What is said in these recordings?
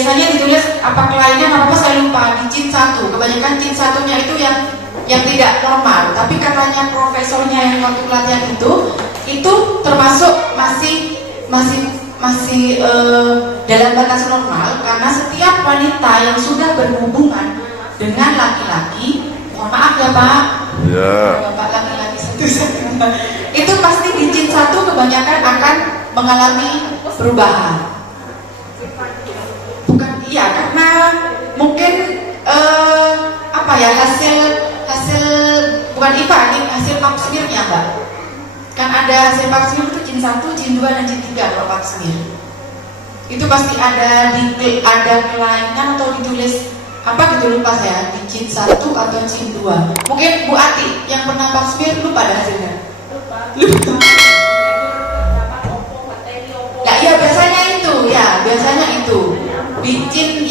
biasanya ditulis apa kelainan apa saya lupa di cin 1. Kebanyakan cin 1-nya itu yang tidak normal, tapi katanya profesornya yang waktu pelatihan itu termasuk masih dalam batas normal, karena setiap wanita yang sudah berhubungan dengan laki-laki, mohon maaf ya Pak, Bapak laki-laki satu-satunya, itu pasti di cin 1 kebanyakan akan mengalami perubahan. Bukan, iya, karena mungkin apa ya, hasil bukan IPA, ini hasil pap smearnya Mbak. Kan ada hasil pap smear itu cin 1, cin 2 dan cin 3 kalau pap smear. Itu pasti ada kelainan atau ditulis apa gitu, lupa saya, di cin 1 atau cin 2. Mungkin Bu Ati yang pernah pap smear lupa ada hasilnya. Lupa. Ya, iya biasanya itu di cin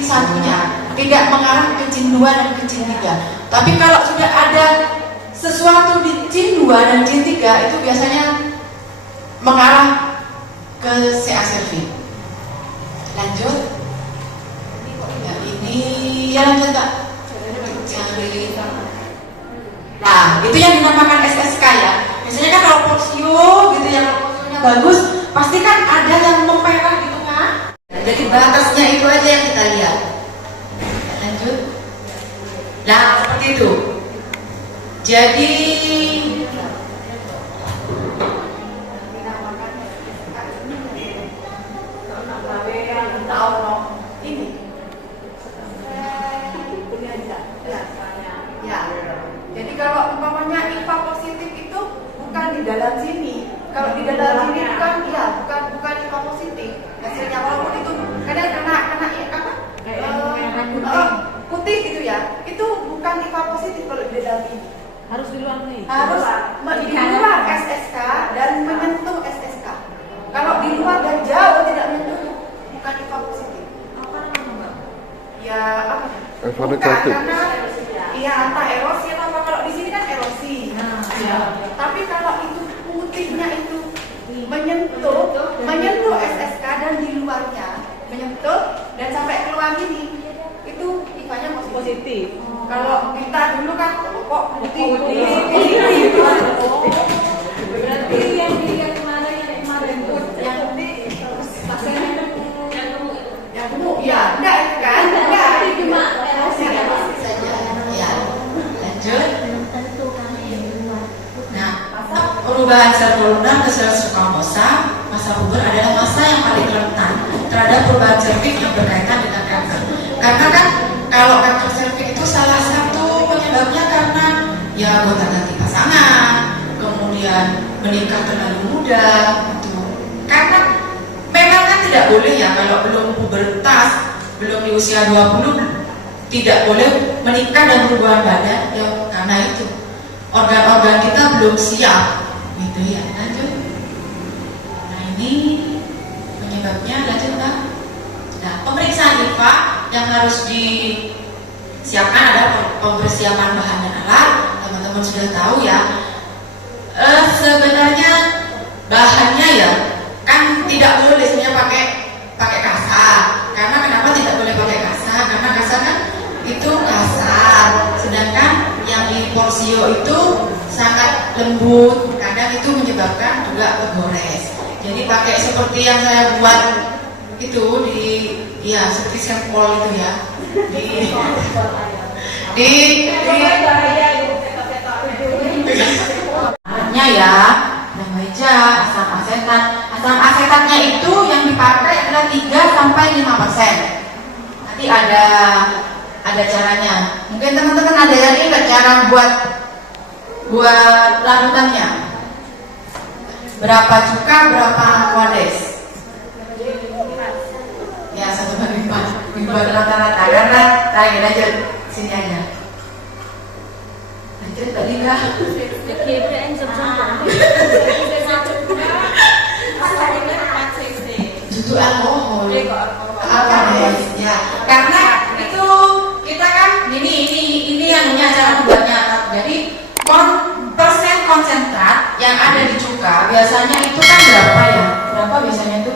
1-nya tidak mengarah ke cin 2 dan ke cin 3. Tapi kalau sudah ada sesuatu di cin 2 dan cin 3 itu biasanya mengarah ke CA cervix. Lanjut. Ya ini ya lanjut Kak. Cari. Nah, itu yang dinamakan SSK ya. Biasanya kan kalau porsio gitu ya, kalau porsionya bagus, pasti kan ada yang memerah di tengah. Jadi batasnya itu aja yang kita lihat. Lanjut. Nah, seperti itu. Jadi jadi kalau umpamanya IPA positif itu bukan di dalam sini. Kalau di dalam sini bukan IPA positif. Hasilnya walaupun itu kadang kena putih gitu ya. Itu bukan IPA positif kalau di dalam ini. Harus di luar nih. Harus di luar SSK dan menyentuh SSK. Kalau di luar dan jauh tidak menyentuh, bukan IPA positif. Apa namanya Mbak? Ya apa? Bukan, karena entah erosi atau apa. Kalau di sini kan erosi. Nah, ya. Tapi kalau itu putihnya itu menyentuh SSK dan di luarnya menyentuh dan sampai keluar ini, itu IPA-nya positif. Kalau kita dulu kan kok putih. Berarti yang dilihat kemarin yang putih yang gemuk ya, enggak itu kan? Enggak, cuma erosi saja. Ya. Lanjut. Nah, perubahan sel kolunar ke sel submukosa masa puber adalah masa yang paling rentan terhadap perubahan serviks yang berkaitan dengan kanker. Karena kan kalau kanker serviks itu salah satu penyebabnya karena ya gonta-ganti pasangan, kemudian menikah terlalu muda, gitu. Karena memang kan tidak boleh ya kalau belum pubertas, belum di usia 20 tidak boleh menikah dan perubahan badan ya, karena itu organ-organ kita belum siap gitu ya. Lanjut. Nah ini penyebabnya, lanjut Mbak. Nah, pemeriksaan IPA yang harus disiapkan adalah persiapan bahan dan alat. Teman-teman sudah tahu ya. Sebenarnya bahannya ya kan tidak boleh sebenarnya pakai kasar. Karena kenapa tidak boleh pakai kasar? Karena kasar kan itu kasar. Sedangkan yang di porsio itu sangat lembut. Kadang itu menyebabkan juga bergores. Jadi pakai seperti yang saya buat itu seperti sampel itu ya. Bahannya ya, meja, asam asetat. Asam asetatnya itu yang dipakai adalah 3 sampai 5%. Nanti ada caranya. Mungkin teman-teman ada yang ingat cara buat larutannya. Berapa cuka, berapa aquades? Ya 1/5 dibuat rata-rata. Karena lanjut sini aja. Lanjut tadi enggak? Judul alkohol. Aquades ya. Karena itu kita kan ini yang cara buatnya. Jadi persen konsentrat yang ada di cuka biasanya itu kan berapa ya? Berapa biasanya itu?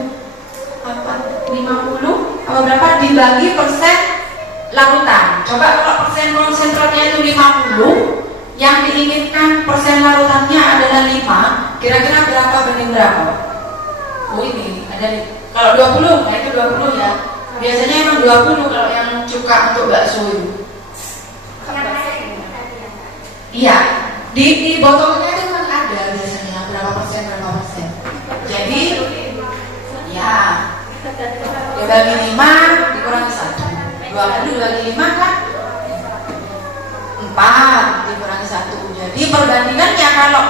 50 apa berapa dibagi persen larutan. Coba kalau persen konsentratnya itu 50, yang diinginkan persen larutannya adalah 5, kira-kira berapa banding berapa? Oh ini ada kalau 20, nah itu 20 ya. Biasanya emang 20 kalau yang cuka untuk bakso itu. Iya, di botolnya itu kan ada biasanya berapa persen. Jadi ya dibagi 5 dikurangi 1, 20 dibagi 5 kan 4 dikurangi 1. Jadi perbandingannya kalau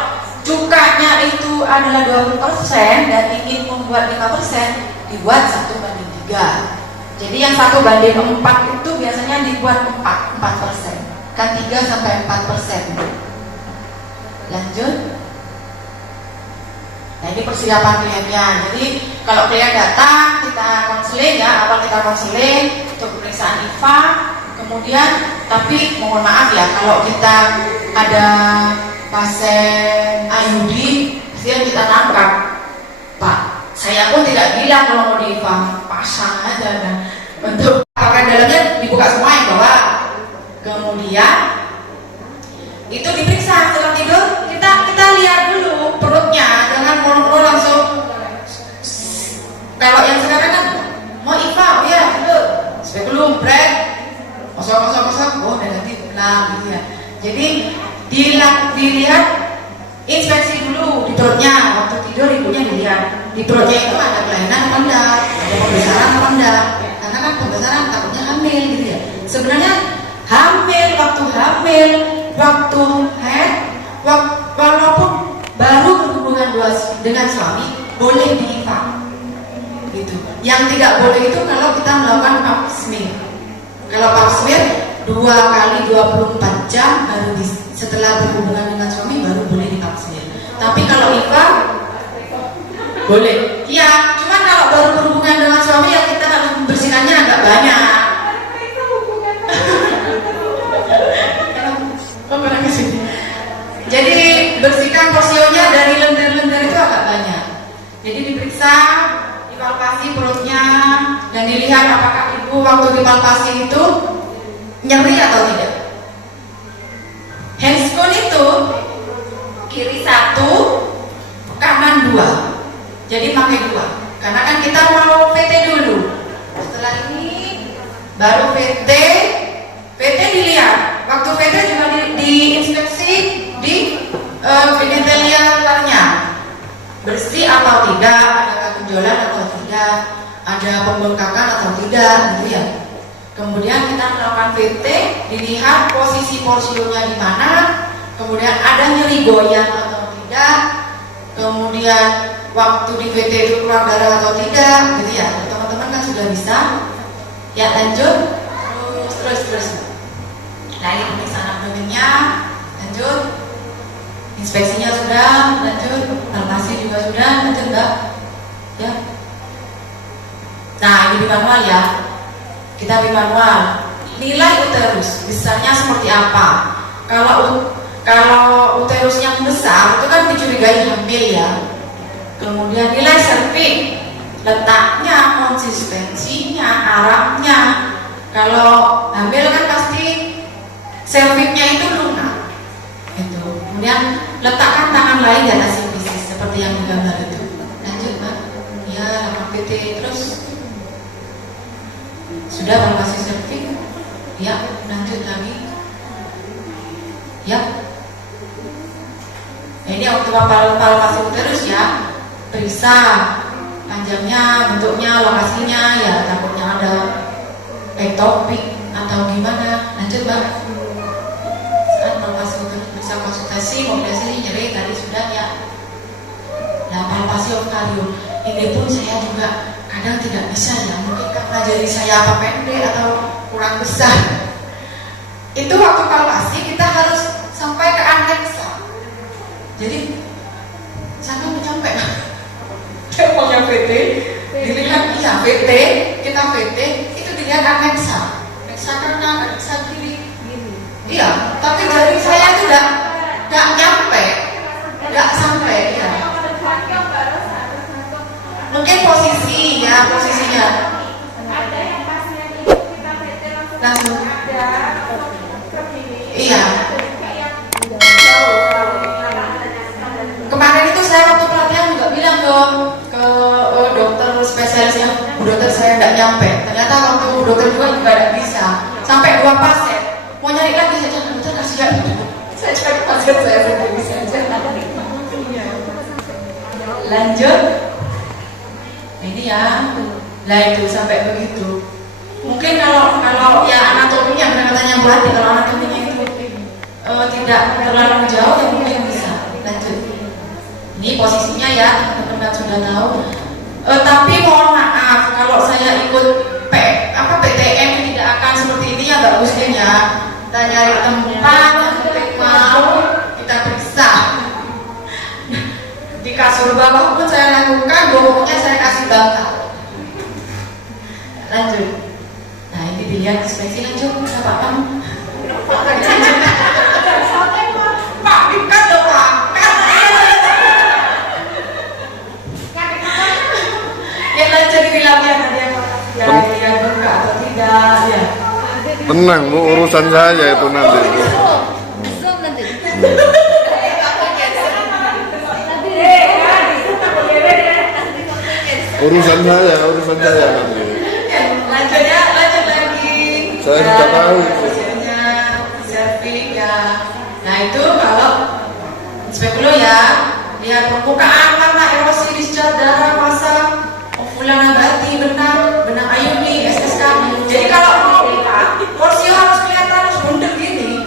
cukanya itu adalah 20% dan ingin membuat 5%, dibuat 1:3. Jadi yang 1:4 itu biasanya dibuat 4%. Kan 3-4%. Lanjut. Nah ini persiapan kliennya. Jadi kalau klien datang, kita konseling ya, awal kita konseling untuk pemeriksaan IVA. Kemudian, tapi mohon maaf ya, kalau kita ada pasien IUD, pasti kita tangkap. Pak, saya pun tidak bilang kalau mau di IVA, pasang aja kan. Untuk pakaian dalamnya dibuka semua yang bawah. Kemudian itu diperiksa setelah tidur, kita lihat dulu perutnya, jangan molo-molo langsung. Kalau yang sekarang kan mau IVA, oh ya tidur, sebelum break, kosong, oh negatif, nah gitu ya. Jadi dilihat, inspeksi dulu di perutnya, waktu tidur ibunya dilihat di perutnya itu ada kelainan apa enggak, ada pembesaran apa enggak, karena kan pembesaran takutnya hamil gitu ya. Sebenarnya hamil, waktu head, walaupun baru berhubungan dengan suami boleh di IVA gitu. Yang tidak boleh itu kalau kita melakukan pap smear. Kalau pap smear 2 kali 24 jam baru setelah berhubungan dengan suami baru boleh di pap smear. Tapi kalau IVA boleh. Iya, cuman kalau baru berhubungan dengan suami ya kita harus membersihkannya agak banyak. Jadi bersihkan porsionya dari lendir-lendir itu agak banyak. Jadi diperiksa, dipalpasi perutnya dan dilihat apakah ibu waktu dipalpasi itu nyeri atau tidak. Handscoon itu kiri 1, kanan 2. Jadi pakai 2. Karena kan kita mau PT dulu. Setelah ini baru PT dilihat. Waktu PT juga diinspeksi di genitalia luarnya. Bersih atau tidak, ada benjolan atau tidak, ada pembengkakan atau tidak, gitu ya. Kemudian kita melakukan VT, dilihat posisi porsionya di mana, kemudian ada nyeri goyang atau tidak, kemudian waktu di VT itu keluar darah atau tidak, gitu ya. Teman-teman kan sudah bisa. Ya lanjut, terus. Nah ini pemeriksaan abdomennya, lanjut. Inspeksinya sudah, lanjut. Palpasi juga sudah, lanjut enggak? Ya. Nah ini di manual ya. Kita di manual. Nilai uterus besarnya seperti apa? Kalau uterusnya besar itu kan dicurigai hamil ya. Kemudian nilai serviks, letaknya, konsistensinya, arahnya. Kalau hamil kan pasti serviksnya itu lunak. Gitu. Kemudian letakkan tangan lain di atas sipisis seperti yang digambar itu. Lanjut Mbak. Ya, lakukan PT terus. Sudah palpasi serviks? Ya, lanjut lagi. Ya. Nah, ini waktu palpasi uterus ya. Periksa panjangnya, bentuknya, lokasinya, ya takutnya ada ektopik atau gimana. Lanjut Mbak. Saat palpasi uterus bisa konsultasi, mobilisasi, nyeri tadi sudah ya. Nah palpasi ovarium ini pun saya juga kadang tidak bisa ya, mungkin karena jari saya apa pendek atau kurang besar. Itu waktu palpasi kita harus sampai ke aneksa. Jadi sampai nyampe dia maunya VT, dilihat iya VT, kita VT itu dilihat aneksa, aneksa kanan, aneksa kiri. Iya, tapi jari saya itu nggak nyampe, nggak sampai ya. Mungkin posisinya. langsung. Iya. Kemarin itu saya waktu pelatihan juga bilang dong ke dokter spesialisnya, Bu dokter saya tidak nyampe. Ternyata waktu dokter juga tidak bisa. Sampai 2 pasien mau nyari lagi saja, dokter kasih ya. Saya cari pasien saya sendiri saja. Lanjut. Ini ya. Lah itu sampai begitu. Mungkin kalau ya anatominya benar katanya Bu Hati, kalau anatominya itu tidak terlalu jauh ya mungkin bisa. Lanjut. Ini posisinya ya teman-teman sudah tahu. Tapi mohon maaf kalau saya ikut PTM tidak akan seperti ini ya Mbak Muslim ya. Kita nyari tempat yang kita mau, kita periksa. Di kasur bawah pun saya lakukan, pokoknya saya kasih bantal. Lanjut. Nah ini dilihat inspeksi lanjut, Pak Pam. Pak bukan dong Pak. Ya lanjut filmnya tadi ya lihat buka atau tidak ya. Tenang Bu, urusan saya itu nanti Bu. Urusan saya nanti. Lanjut lagi. Saya sudah tahu itu. Hasilnya serving ya. Nah itu kalau spekulu ya, lihat permukaan karena erosi discharge darah masa ovulan nabati benang ayuni SSK. Jadi kalau mau porsi harus kelihatan harus bundel gini.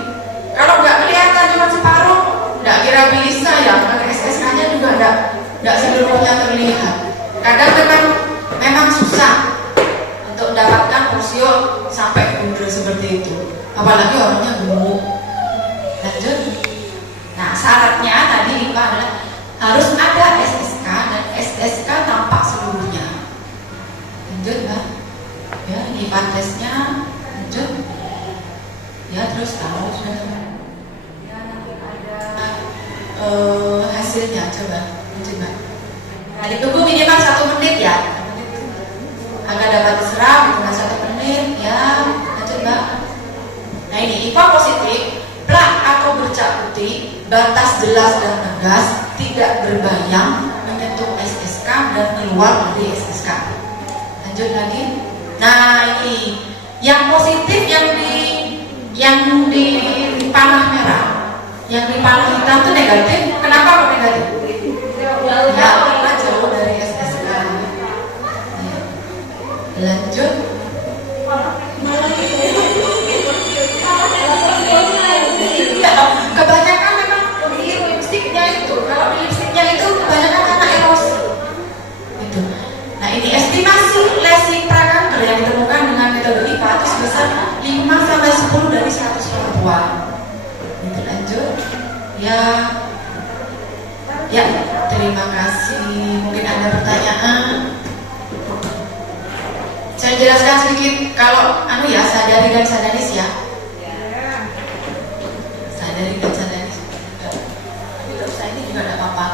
Kalau nggak kelihatan cuma separuh, nggak kira bisa ya. Karena SSK-nya juga nggak seluruhnya terlihat. Kadang memang susah untuk mendapatkan porsio sampai bundel seperti itu, apalagi orangnya gemuk. Lanjut. Nah syaratnya tadi IPA adalah harus ada SSK dan SSK tampak seluruhnya. Lanjut Mbak. Ya ini tesnya. Lanjut. Ya terus kalau sudah ya nanti ada hasilnya coba. Lanjut Mbak. Nah ditunggu minimal 1 menit ya, agar dapat diserap dengan 1 menit ya. Lanjut Mbak. Nah ini IPA positif, plak atau bercak putih, batas jelas dan tegas, tidak berbayang, menyentuh SSK dan keluar dari SSK. Lanjut lagi. Nah ini yang positif yang di panah merah, yang di panah hitam itu negatif. Kenapa kok negatif? Ya karena jauh dari SSK. Ya. Lanjut. Ya, kebanyakan memang di lipstiknya itu. Kalau di lipstiknya itu kebanyakan karena erosi. Itu. Nah ini estimasi lesi prakanker yang ditemukan dengan metode IPA itu sebesar 5-10 dari 100 perempuan. Itu lanjut. Ya, terima kasih. Mungkin ada pertanyaan. Saya jelaskan sedikit kalau sadari dan sadaris ya. Sadari dan sadaris. Tapi saya ini juga tidak apa-apa.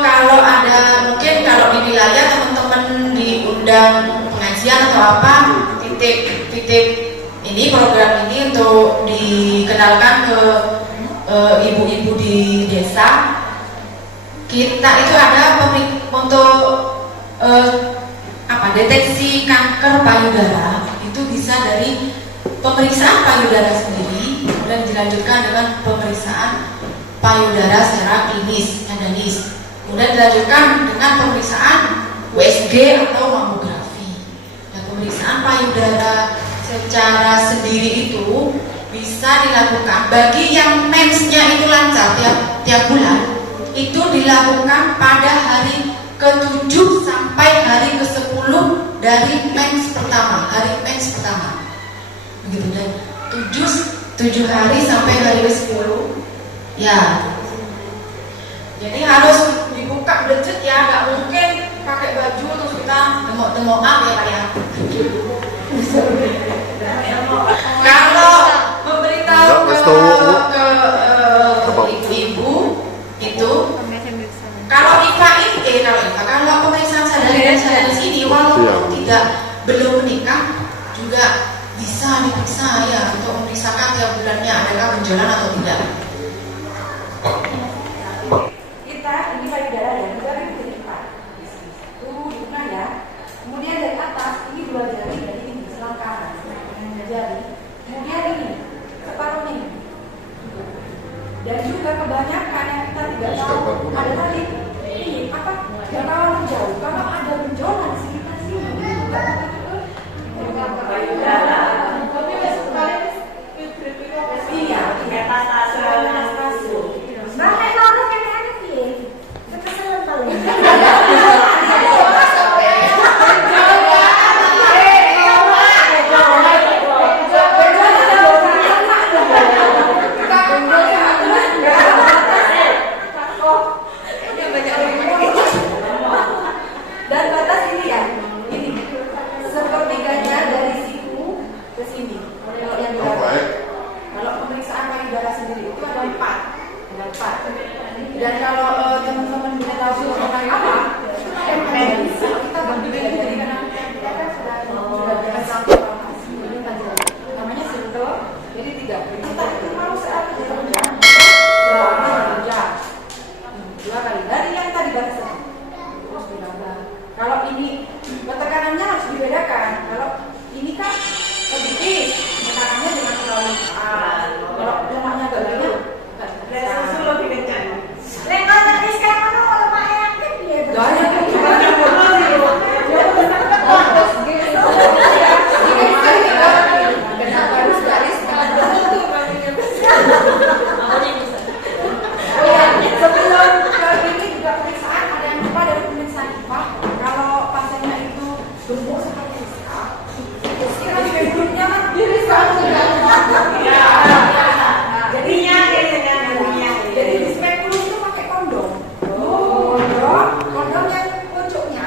Kalau ada mungkin kalau di wilayah teman-teman diundang pengajian atau apa, titip ini program ini untuk dikenalkan ke ibu-ibu di desa. Kita itu ada untuk deteksi kanker payudara itu bisa dari pemeriksaan payudara sendiri, kemudian dilanjutkan dengan pemeriksaan payudara secara klinis, endonis, kemudian dilanjutkan dengan pemeriksaan USG atau mamografi. Nah, pemeriksaan payudara secara sendiri itu bisa dilakukan bagi yang mensnya itu lancar tiap bulan, itu dilakukan pada hari ke-7 sampai hari ke-10 dari mens pertama, begitu. Dan 7 hari sampai hari ke-10 ya. Jadi harus dibuka dejet ya, nggak mungkin pakai baju terus kita demok-demokan ya Pak ya. Kalau memberitahu ke ibu-ibu itu, kalau pemeriksaan sadari dan sadaris ini walaupun belum menikah juga bisa diperiksa ya untuk memeriksakan tiap bulannya adakah benjolan atau tidak. Kita ini payudara ya, kita kan jadi 4. Tuh, di tengah ya. Kemudian dari atas ini 2 jari, jadi ini selangkangan dengan jari. Kemudian ini separuh ini. Dan juga kebanyakan yang kita tidak tahu ada tadi ini apa? Yang kalau jauh, kalau ada benjolan di sekitar sini juga payudara. Iya, metastase. Bahkan orang yang ada piye? Kekeselan kali. Dan batas ini ya, ini sepertiganya dari siku ke sini. Kalau yang kalau pemeriksaan payudara sendiri itu ada 4, ada 4. Dan kalau teman-teman bisa tahu tentang apa, kalau kita bagi-bagi jadi karena kita kan sudah dengan satu informasi ini tadi namanya circle, jadi 3. Kita itu mau searah jadi jam, 2 kali dari yang tadi batasan. Terus ditambah. Kalau ini tekanannya harus dibedakan. Kalau ini kan sedikit, tekanannya dengan terlalu besar. Kalau lemaknya agak banyak, susu lebih kencang. Lengkap tadi sekarang kalau lemaknya yang gede, kenapa harus garis? Sebelum ini juga pemeriksaan ada yang lupa dari pemeriksaan IPA. Kalau pasiennya itu gemuk seperti Rizka, kira sebelumnya kan diri jadi di spekulum itu pakai kondom. Kondom yang pucuknya,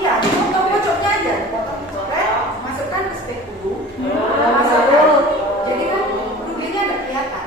iya, potong pucuknya aja, potong pucuknya, masukkan ke spekulum, masukkan. Jadi kan ruginya ada kelihatan.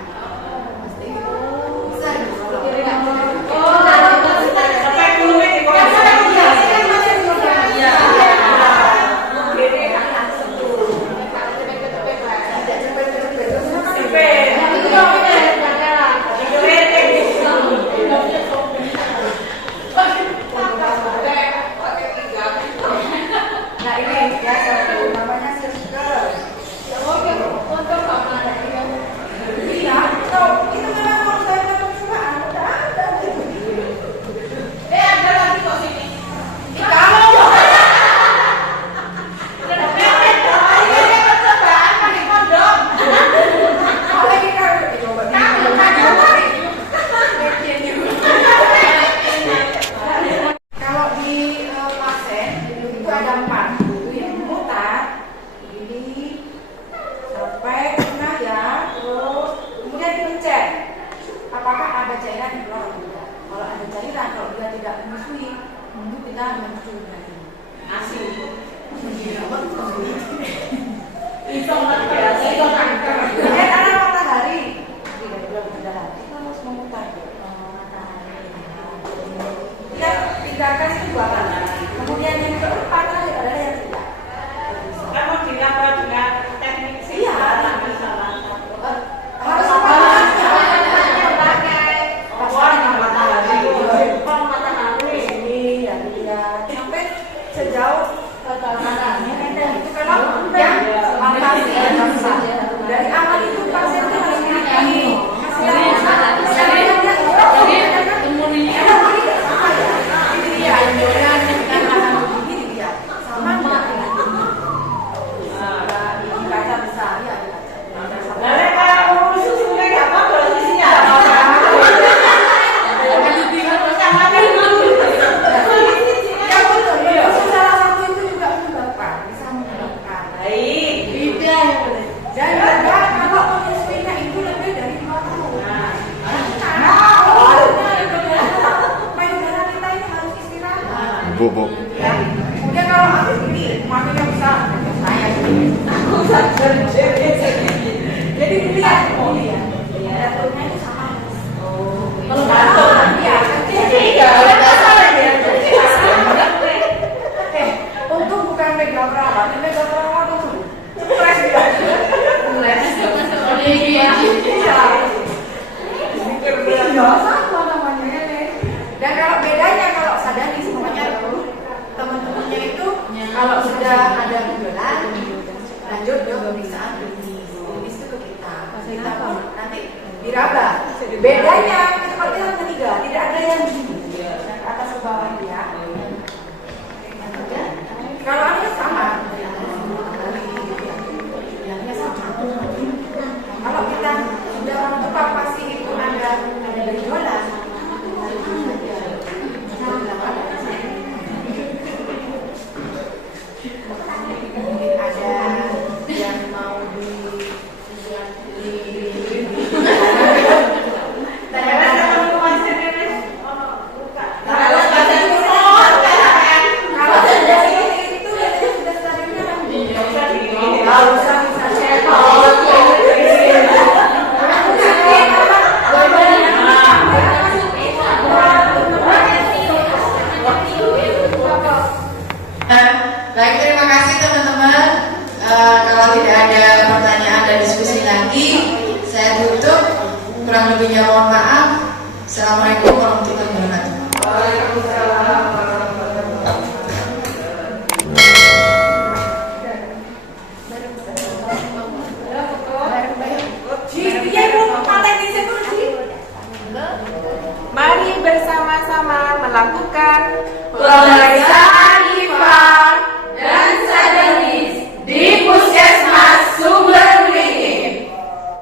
bubuk. Kemudian kalau aku ini makinnya besar, saya aku sadar jadi dilihat ya, jatuhnya itu sama. Kalau nggak ya kecil ya, untung bukan megang perawat, megang perawat tuh sama namanya. Dan kalau bedanya kalau sadari semuanya teman-temannya itu kalau sudah ada gejala lanjut ke pemeriksaan klinis. Klinis itu ke kita pun nanti diraba. Bedanya kalau kita hanya 3, tidak ada yang begini dari atas ke bawah ya. Kalau ini sama. Kalau kita sudah menentukan pasti itu ada gejala. Baik, terima kasih teman-teman. Kalau tidak ada pertanyaan dan diskusi lagi, saya tutup. Kurang lebihnya mohon maaf. Assalamualaikum warahmatullahi wabarakatuh. Mari bersama-sama melakukan pemeriksaan